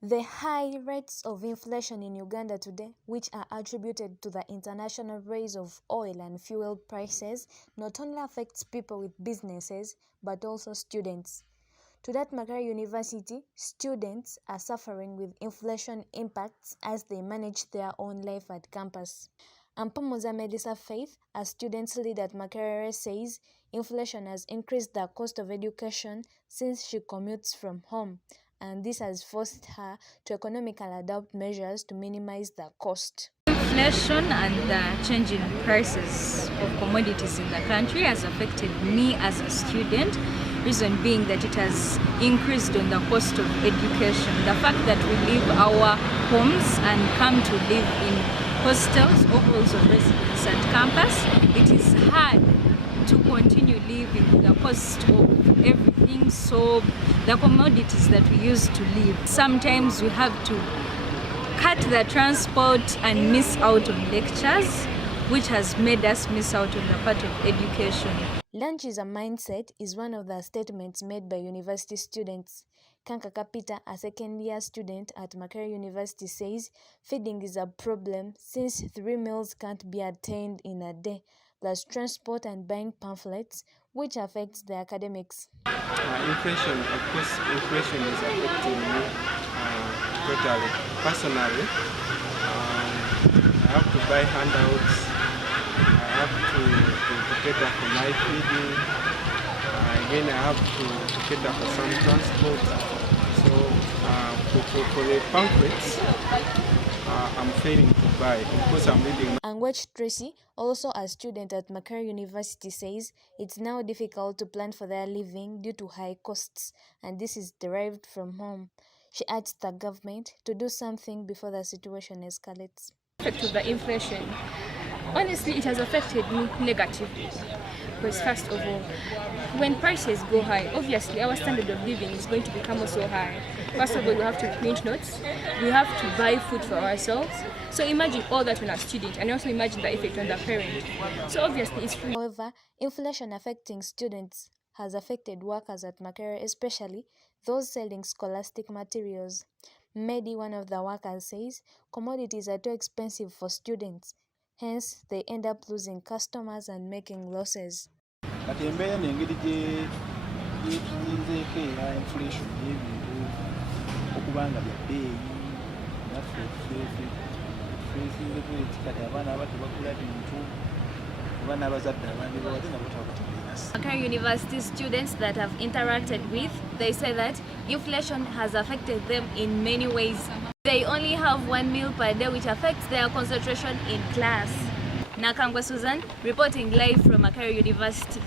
The high rates of inflation in Uganda today, which are attributed to the international rise of oil and fuel prices, not only affects people with businesses, but also students. Today at Makerere University, students are suffering with inflation impacts as they manage their own life at campus. Ampomoza Melissa Faith, a students lead at Makerere, says inflation has increased the cost of education since she commutes from home, and this has forced her to economically adopt measures to minimize the cost. Inflation and the change in prices of commodities in the country has affected me as a student, reason being that it has increased on the cost of education. The fact that we leave our homes and come to live in hostels or halls of residence at campus, it is hard to continue living the cost of everything, so the commodities that we use to live. Sometimes we have to cut the transport and miss out on lectures, which has made us miss out on the part of education. Lunch is a mindset is one of the statements made by university students. Kankaka Peter, a second-year student at Makerere University, says feeding is a problem since 3 meals can't be attained in a day, plus transport and buying pamphlets, which affects the academics. Inflation, of course, inflation is affecting me totally. Personally, I have to buy handouts, I have to cater for my feeding, again I have to cater for some transport. So for the pamphlets, I'm failing to buy because I'm reading. Angwech Tracy, also a student at Makerere University, says it's now difficult to plan for their living due to high costs, and this is derived from home. She adds the government to do something before the situation escalates. Effect of the inflation, honestly, it has affected me negatively. Because first of all, when prices go high, obviously our standard of living is going to become also high. First of all, we have to print notes, we have to buy food for ourselves. So imagine all that on a student, and also imagine the effect on the parent. So obviously it's free. However, inflation affecting students has affected workers at Makerere, especially those selling scholastic materials. Medi, one of the workers, says commodities are too expensive for students. Hence, they end up losing customers and making losses. Kati embeera n'engeri gy'etuyizeeko era inflation y'ebintu okuba nga bya bbeeyi naffe twesinzeko eti kati abaana abato bagula bintu abaana abazadde abandi bawadde nabo twabategeera. Makerere University students that have interacted with, they say that inflation has affected them in many ways. They only have 1 meal per day, which affects their concentration in class. Nakangwa Susan, reporting live from Makerere University.